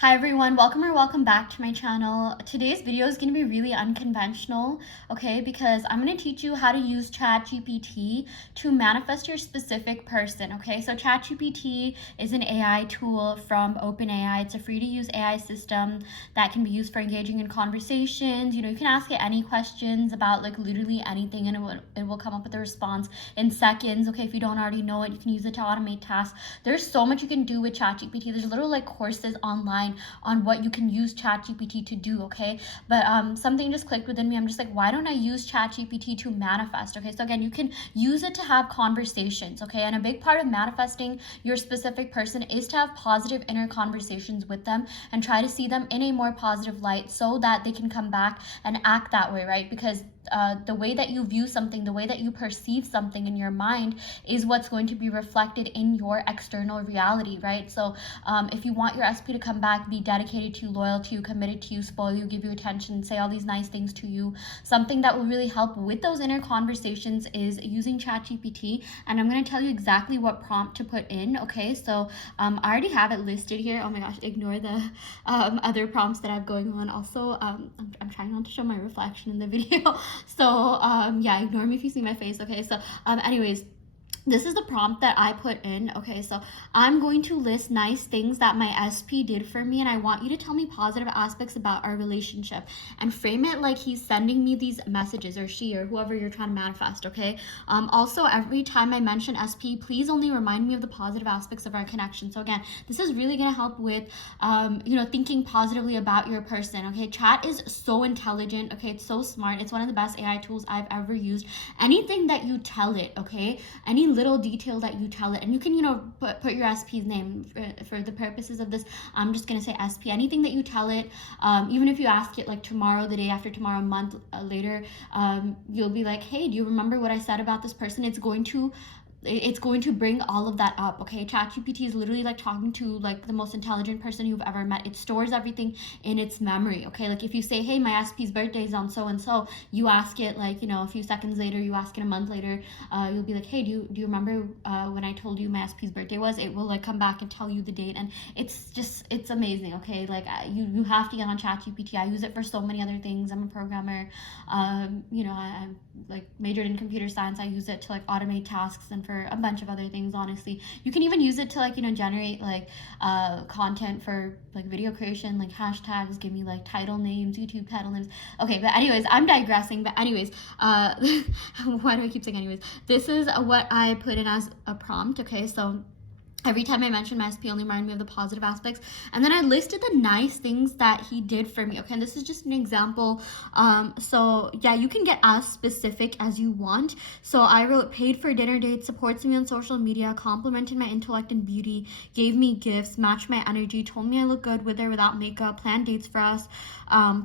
Hi everyone, welcome or welcome back to my channel. Today's video is going to be really unconventional, okay, because I'm going to teach you how to use ChatGPT to manifest your specific person, okay? So ChatGPT is an AI tool from OpenAI. It's a free to use AI system that can be used for engaging in conversations. You can ask it any questions about like literally anything and it will come up with a response in seconds, okay? If you don't already know it, you can use it to automate tasks. There's so much you can do with ChatGPT. There's little like courses online on what you can use ChatGPT to do, okay? But something just clicked within me. I'm just like, why don't I use ChatGPT to manifest? Okay, so again, you can use it to have conversations, okay? And a big part of manifesting your specific person is to have positive inner conversations with them and try to see them in a more positive light so that they can come back and act that way, right? Because the way that you view something, the way that you perceive something in your mind is what's going to be reflected in your external reality, right? So if you want your SP to come back, be dedicated to you, loyal to you, committed to you, spoil you, give you attention, say all these nice things to you, something that will really help with those inner conversations is using ChatGPT. And I'm going to tell you exactly what prompt to put in, okay? So I already have it listed here. Oh my gosh, ignore the other prompts that I have going on. Also, I'm trying not to show my reflection in the video. So yeah, ignore me if you see my face, okay? So anyways, this is the prompt that I put in, okay? So I'm going to list nice things that my SP did for me, and I want you to tell me positive aspects about our relationship and frame it like he's sending me these messages, or she, or whoever you're trying to manifest, okay? Also, every time I mention SP, please only remind me of the positive aspects of our connection. So again, this is really gonna help with, thinking positively about your person, okay? Chat is so intelligent, okay? It's so smart. It's one of the best AI tools I've ever used. Anything that you tell it, okay? Any little detail that you tell it, and you can put your SP's name for the purposes of this. I'm just gonna say SP. Anything that you tell it, even if you ask it like tomorrow, the day after tomorrow, a month later, you'll be like, hey, do you remember what I said about this person? It's going to bring all of that up, okay? ChatGPT is literally like talking to like the most intelligent person you've ever met. It stores everything in its memory, okay? Like if you say, hey, my SP's birthday is on so and so, you ask it like a few seconds later, you ask it a month later, you'll be like, hey, do you remember when I told you my SP's birthday was? It will like come back and tell you the date, and it's amazing, okay? Like you have to get on ChatGPT. I use it for so many other things. I'm a programmer. I like majored in computer science. I use it to like automate tasks and for a bunch of other things. Honestly, you can even use it to like generate like content for like video creation, like hashtags, give me like title names, YouTube title names. Okay, but anyways, I'm digressing. But anyways, why do I keep saying anyways? This is what I put in as a prompt, okay? So every time I mention my SP, only remind me of the positive aspects. And then I listed the nice things that he did for me, okay? And this is just an example. So yeah, you can get as specific as you want. So I wrote, paid for dinner dates, supports me on social media, complimented my intellect and beauty, gave me gifts, matched my energy, told me I look good with or without makeup, planned dates for us,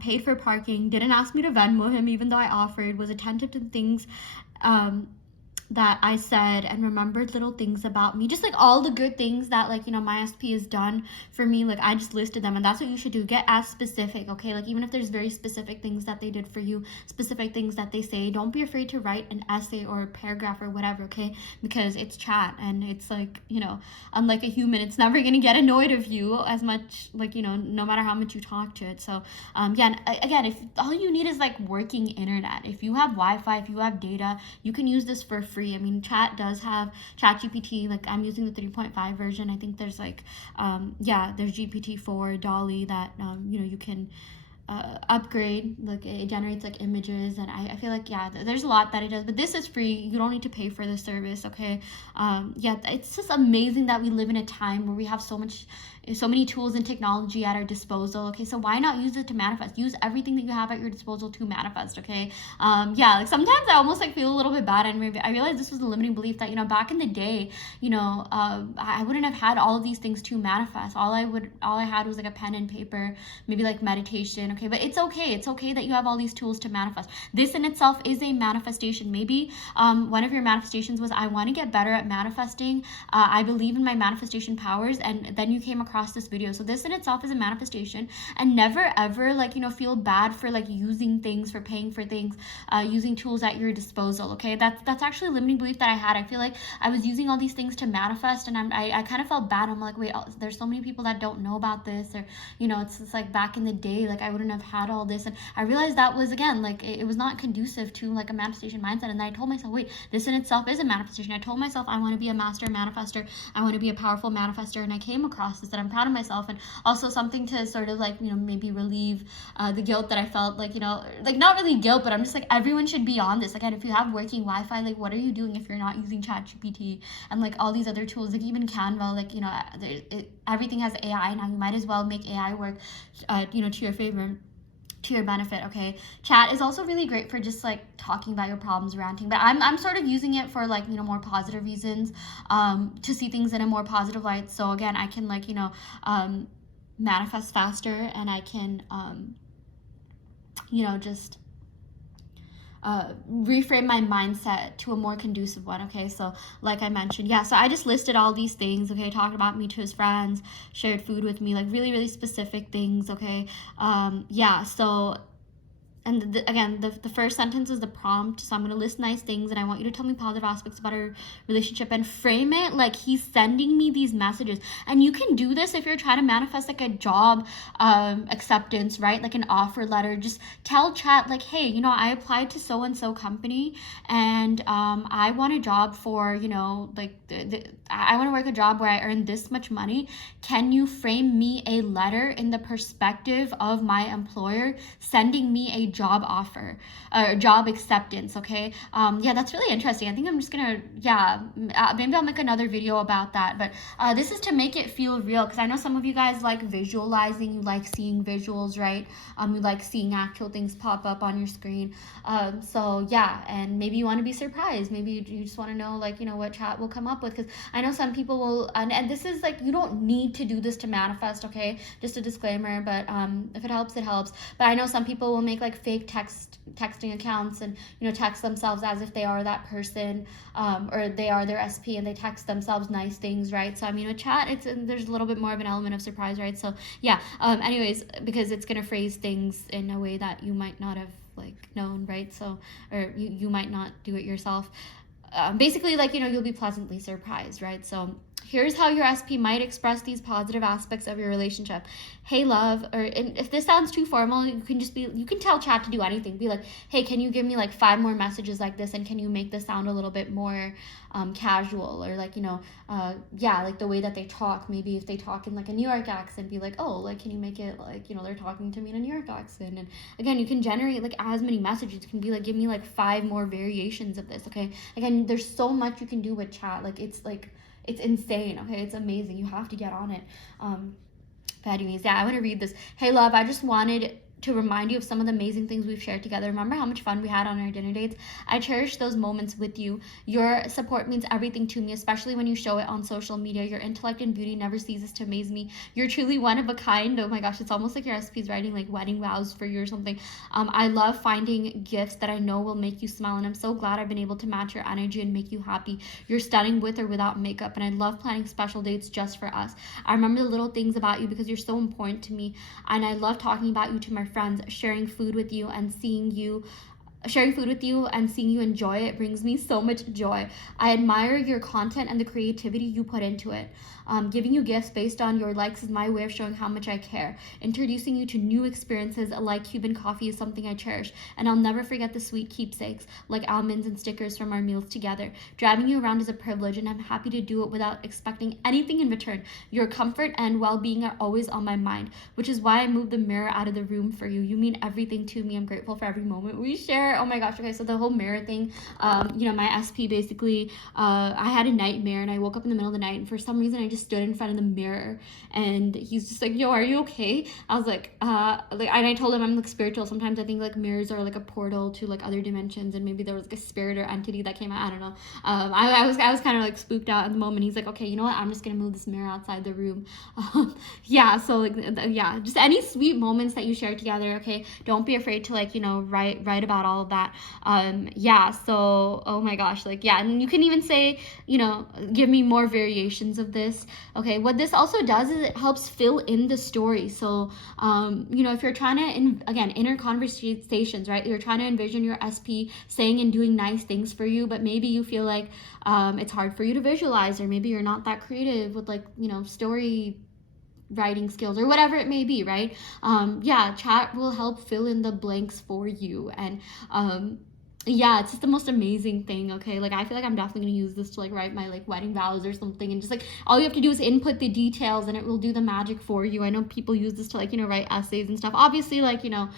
paid for parking, didn't ask me to Venmo him even though I offered, was attentive to things that I said, and remembered little things about me, just like all the good things that like my SP has done for me. Like I just listed them, and that's what you should do. Get as specific, okay? Like even if there's very specific things that they did for you, specific things that they say, don't be afraid to write an essay or a paragraph or whatever, okay? Because it's chat, and it's like unlike a human, it's never gonna get annoyed of you as much, like no matter how much you talk to it. So yeah, and again, if all you need is like working internet, if you have Wi-Fi, if you have data, you can use this for free. I mean, chat does have ChatGPT. Like I'm using the 3.5 version. I think there's like there's GPT-4, Dolly that you can upgrade. Like it generates like images, and I feel like there's a lot that it does, but this is free. You don't need to pay for the service, okay? It's just amazing that we live in a time where we have so many tools and technology at our disposal, okay? So why not use it to manifest? Use everything that you have at your disposal to manifest, okay? Like sometimes I almost like feel a little bit bad, and maybe I realized this was a limiting belief that back in the day, I wouldn't have had all of these things to manifest. All I had was like a pen and paper, maybe like meditation, okay? But it's okay that you have all these tools to manifest. This in itself is a manifestation. Maybe one of your manifestations was, I want to get better at manifesting. I believe in my manifestation powers, and then you came across across this video. So this in itself is a manifestation, and never ever like, you know, feel bad for like using things, for paying for things, using tools at your disposal. Okay, that's actually a limiting belief that I had. I feel like I was using all these things to manifest, and I kind of felt bad. I'm like, wait, there's so many people that don't know about this, or you know, it's like back in the day, like I wouldn't have had all this. And I realized that was, again, like it was not conducive to like a manifestation mindset. And then I told myself, wait, this in itself is a manifestation. I told myself I want to be a master manifester, I want to be a powerful manifester, and I came across this, and I'm proud of myself. And also something to sort of like, you know, maybe relieve the guilt that I felt, like, you know, like not really guilt, but I'm just like, everyone should be on this. Again, if you have working Wi-Fi, like what are you doing if you're not using ChatGPT and like all these other tools, like even Canva, like, you know, everything has AI now. You might as well make AI work, you know, to your favor, to your benefit. Okay, chat is also really great for just like talking about your problems, ranting, but I'm sort of using it for like, you know, more positive reasons, to see things in a more positive light. So again, I can like, you know, manifest faster, and I can you know, just reframe my mindset to a more conducive one. Okay, so like I mentioned, yeah, so I just listed all these things. Okay, talked about me to his friends, shared food with me, like really specific things. Okay, yeah, so, and again, the first sentence is the prompt. So I'm going to list nice things, and I want you to tell me positive aspects about our relationship, and frame it like he's sending me these messages. And you can do this if you're trying to manifest like a job acceptance, right? Like an offer letter. Just tell chat like, hey, you know, I applied to so and so company, and I want a job for, you know, like I want to work a job where I earn this much money. Can you frame me a letter in the perspective of my employer sending me a job offer or job acceptance? Okay, yeah, that's really interesting. I think I'm just gonna, yeah, maybe I'll make another video about that. But this is to make it feel real, because I know some of you guys like visualizing, you like seeing visuals, right? You like seeing actual things pop up on your screen. So yeah, and maybe you want to be surprised. Maybe you just want to know, like, you know, what chat will come up with, because I know some people will, and this is like, you don't need to do this to manifest. Okay, just a disclaimer, but if it helps, it helps. But I know some people will make like fake texting accounts, and, you know, text themselves as if they are that person, or they are their SP, and they text themselves nice things, right? So I mean, with chat, there's a little bit more of an element of surprise, right? So yeah, anyways, because it's gonna phrase things in a way that you might not have like known, right? So, or you might not do it yourself. Basically, like, you know, you'll be pleasantly surprised, right? So here's how your SP might express these positive aspects of your relationship. Hey, love, or if this sounds too formal, you can tell chat to do anything. Be like, hey, can you give me like 5 more messages like this, and can you make this sound a little bit more casual, or like, you know, yeah, like the way that they talk. Maybe if they talk in like a New York accent, be like, oh, like, can you make it like, you know, they're talking to me in a New York accent. And again, you can generate like as many messages. It can be like, give me like 5 more variations of this. Okay, again, there's so much you can do with chat. Like, it's insane. Okay, it's amazing. You have to get on it. But anyways, yeah, I want to read this. Hey, love, I just wanted to remind you of some of the amazing things we've shared together. Remember how much fun we had on our dinner dates? I cherish those moments with you. Your support means everything to me, especially when you show it on social media. Your intellect and beauty never ceases to amaze me. You're truly one of a kind. Oh my gosh, it's almost like your SP's writing like wedding vows for you or something. I love finding gifts that I know will make you smile, and I'm so glad I've been able to match your energy and make you happy. You're stunning with or without makeup, and I love planning special dates just for us. I remember the little things about you because you're so important to me, and I love talking about you to my friends. Sharing food with you and seeing you enjoy it brings me so much joy. I admire your content and the creativity you put into it. Giving you gifts based on your likes is my way of showing how much I care. Introducing you to new experiences like Cuban coffee is something I cherish, and I'll never forget the sweet keepsakes like almonds and stickers from our meals together. Driving you around is a privilege, and I'm happy to do it without expecting anything in return. Your comfort and well-being are always on my mind, which is why I moved the mirror out of the room for you. You mean everything to me. I'm grateful for every moment we share. Oh my gosh. Okay, so the whole mirror thing, you know, my SP basically, I had a nightmare, and I woke up in the middle of the night, and for some reason I just stood in front of the mirror, and he's just like, yo, are you okay? I was like, and I told him I'm like spiritual. Sometimes I think like mirrors are like a portal to like other dimensions, and maybe there was like a spirit or entity that came out. I don't know. I was kind of like spooked out at the moment. He's like, okay, you know what? I'm just gonna move this mirror outside the room. Yeah, so like, yeah, just any sweet moments that you share together. Okay, don't be afraid to like, you know, write about all all of that. Yeah, so oh my gosh, like yeah, and you can even say, you know, give me more variations of this. Okay, what this also does is it helps fill in the story. So you know, if you're trying to again, inner conversations, right, you're trying to envision your SP saying and doing nice things for you, but maybe you feel like it's hard for you to visualize, or maybe you're not that creative with, like, you know, story writing skills or whatever it may be, right? Yeah, chat will help fill in the blanks for you. And yeah, it's just the most amazing thing. Okay, like I feel like I'm definitely gonna use this to like write my like wedding vows or something, and just like all you have to do is input the details and it will do the magic for you. I know people use this to, like, you know, write essays and stuff. Obviously, like, you know,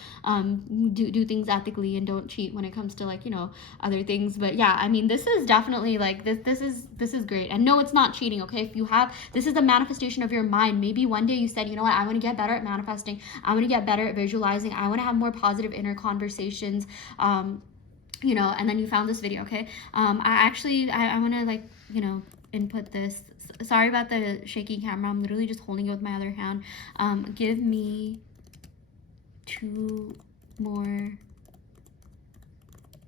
do things ethically and don't cheat when it comes to, like, you know, other things. But yeah, I mean, this is definitely like this is great. And no, it's not cheating. Okay, if you have, this is the manifestation of your mind. Maybe one day you said, you know what, I want to get better at manifesting, I want to get better at visualizing, I want to have more positive inner conversations, you know, and then you found this video. Okay, I want to, like, you know, input this. Sorry about the shaky camera, I'm literally just holding it with my other hand. Give me 2 more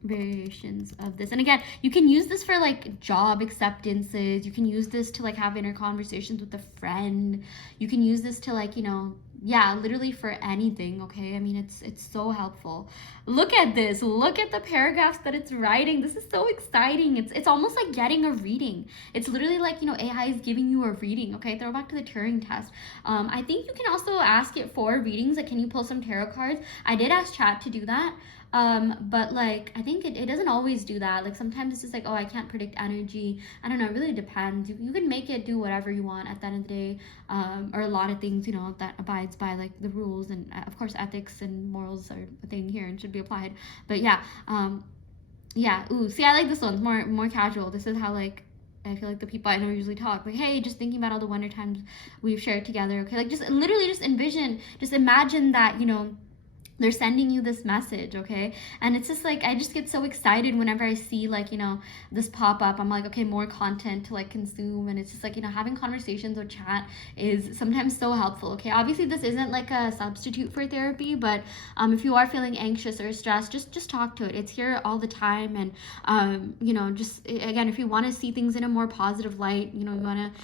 variations of this. And again, you can use this for like job acceptances, you can use this to like have inner conversations with a friend, you can use this to, like, you know, yeah, literally for anything. Okay, I mean, it's so helpful. Look at this, look at the paragraphs that it's writing. This is so exciting. It's almost like getting a reading. It's literally like, you know, AI is giving you a reading. Okay, throw back to the Turing test. I think you can also ask it for readings, like, can you pull some tarot cards? I did ask chat to do that, but like I think it doesn't always do that. Like sometimes it's just like, oh, I can't predict energy. I don't know, it really depends. You can make it do whatever you want at the end of the day, or a lot of things, you know, that abides by like the rules, and of course ethics and morals are a thing here and should be applied. But yeah, yeah. Ooh, see, I like this one. It's more casual. This is how, like, I feel like the people I know usually talk. Like, hey, just thinking about all the wonder times we've shared together. Okay, like just literally just envision, just imagine that, you know, they're sending you this message. Okay, and it's just like I just get so excited whenever I see, like, you know, this pop up. I'm like, okay, more content to like consume. And it's just like, you know, having conversations with chat is sometimes so helpful. Okay, obviously this isn't like a substitute for therapy, but if you are feeling anxious or stressed, just talk to it. It's here all the time. And you know, just again, if you want to see things in a more positive light, you know, you want to,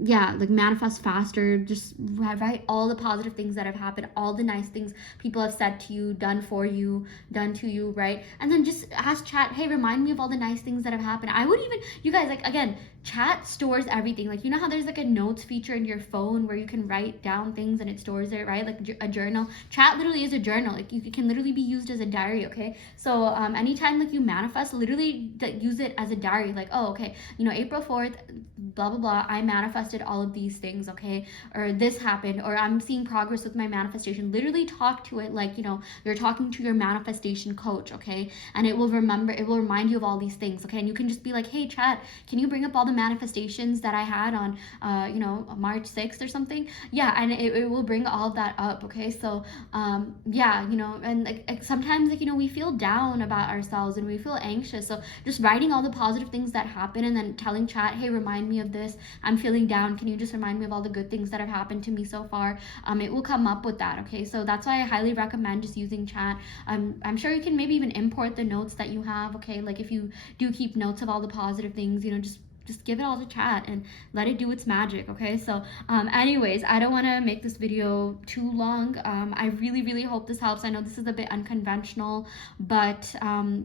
yeah, like manifest faster, just write all the positive things that have happened, all the nice things people have said to you, done for you, done to you, right? And then just ask chat, hey, remind me of all the nice things that have happened. I would even, you guys, like, again, chat stores everything. Like, you know how there's like a notes feature in your phone where you can write down things and it stores it, right? Like a journal. Chat literally is a journal. Like, you can literally be used as a diary. Okay, so anytime like you manifest, literally use it as a diary. Like, oh, okay, you know, April 4th, blah blah blah, I manifested all of these things. Okay, or this happened, or I'm seeing progress with my manifestation. Literally talk to it like, you know, you're talking to your manifestation coach. Okay, and it will remind you of all these things. Okay, and you can just be like, hey chat, can you bring up all the manifestations that I had on you know, March 6th or something? Yeah, and it will bring all of that up. Okay, so yeah, you know, and like sometimes, like, you know, we feel down about ourselves and we feel anxious, so just writing all the positive things that happen and then telling chat, hey, remind me of this, I'm feeling down, can you just remind me of all the good things that have happened to me so far? It will come up with that. Okay, so that's why I highly recommend just using chat. I'm sure you can maybe even import the notes that you have. Okay, like if you do keep notes of all the positive things, you know, just give it all to chat and let it do its magic. Okay, so anyways, I don't want to make this video too long. I really hope this helps. I know this is a bit unconventional, but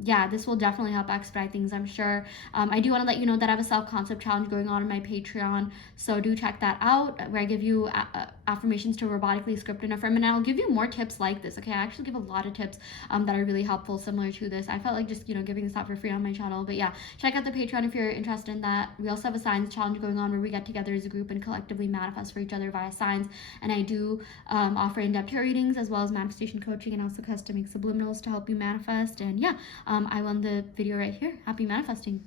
yeah, this will definitely help expedite things, I'm sure. I do want to let you know that I have a self-concept challenge going on my Patreon, so do check that out, where I give you affirmations to robotically script and affirm, and I'll give you more tips like this. Okay, I actually give a lot of tips that are really helpful, similar to this. I felt like just, you know, giving this out for free on my channel. But yeah, check out the Patreon if you're interested in that. We also have a signs challenge going on where we get together as a group and collectively manifest for each other via signs. And I do offer in-depth tarot readings as well as manifestation coaching and also custom subliminals to help you manifest. And yeah, I will end the video right here. Happy manifesting.